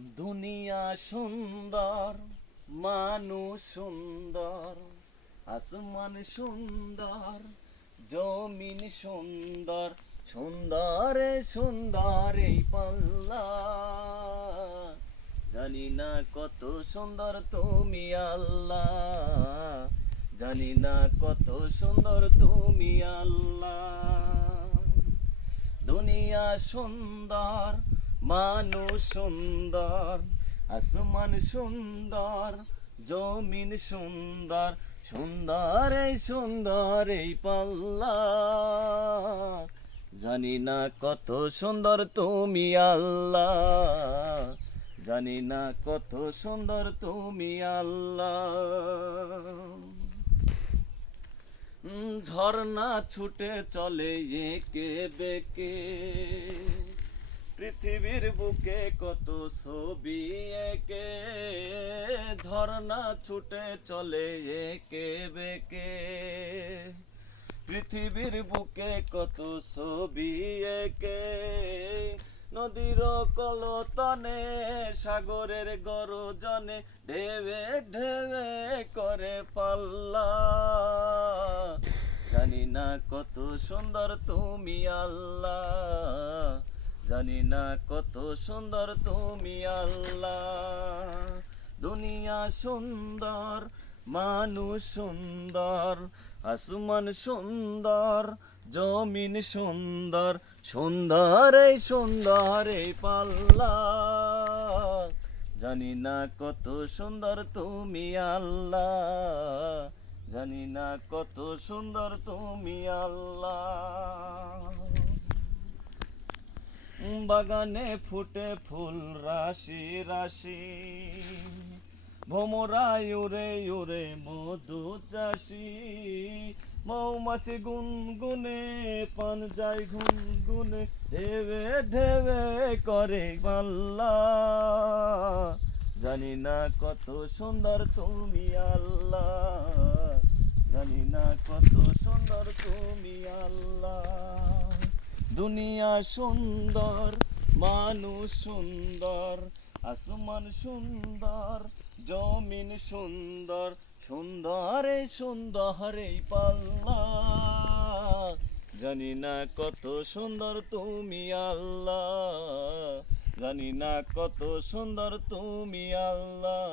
দুনিয়া সুন্দর, মানুষ সুন্দর, আসমান সুন্দর, জমিন সুন্দর, সুন্দরে সুন্দর এই পাল্লা। জানি না কত সুন্দর তুমি আল্লাহ, জানি না কত সুন্দর তুমি আল্লাহ। দুনিয়া সুন্দর, মানুষ সুন্দর, আসমান সুন্দর, জমিন সুন্দর, সুন্দর এই পাল্লা। জানি না কত সুন্দর তুমি আল্লাহ, জানি না কত সুন্দর তুমি আল্লাহ। ঝর্ণা ছুটে চলে এঁকে বেঁকে, পৃথিবীর বুকে কত ছবি এঁকে। ঝর্ণা ছুটে চলে এঁকে বেঁকে, পৃথিবীর বুকে কত ছবি এঁকে। নদীর কলতানে, সাগরের গর্জনে, ঢেবে ঢেবে করে পাল্লা। জানি না কত সুন্দর তুমি আল্লাহ, জানি না কত সুন্দর তুমি আল্লাহ। দুনিয়া সুন্দর, মানুষ সুন্দর, আসমান সুন্দর, জমিন সুন্দর, সুন্দর এই পাল্লা। জানি না কত সুন্দর তুমি আল্লাহ, জানি না কত সুন্দর তুমি আল্লাহ। বাগানে ফুটে ফুল রাশি রাশি, ভোমরায় উড়ে উড়ে মধু চাষি। মৌমাছি গুনগুনে, পান যায় গুনগুনে, ঢেবে ঢেবে করে পাল্লা। জানি না কত সুন্দর তুমি আল্লাহ, জানি না কত সুন্দর তুমি আল্লাহ। দুনিয়া সুন্দর, মানুষ সুন্দর, আসমান সুন্দর, জমিন সুন্দর, সুন্দর এই পাল্লা। জানি না কত সুন্দর তুমি আল্লাহ, জানি না কত সুন্দর তুমি আল্লাহ।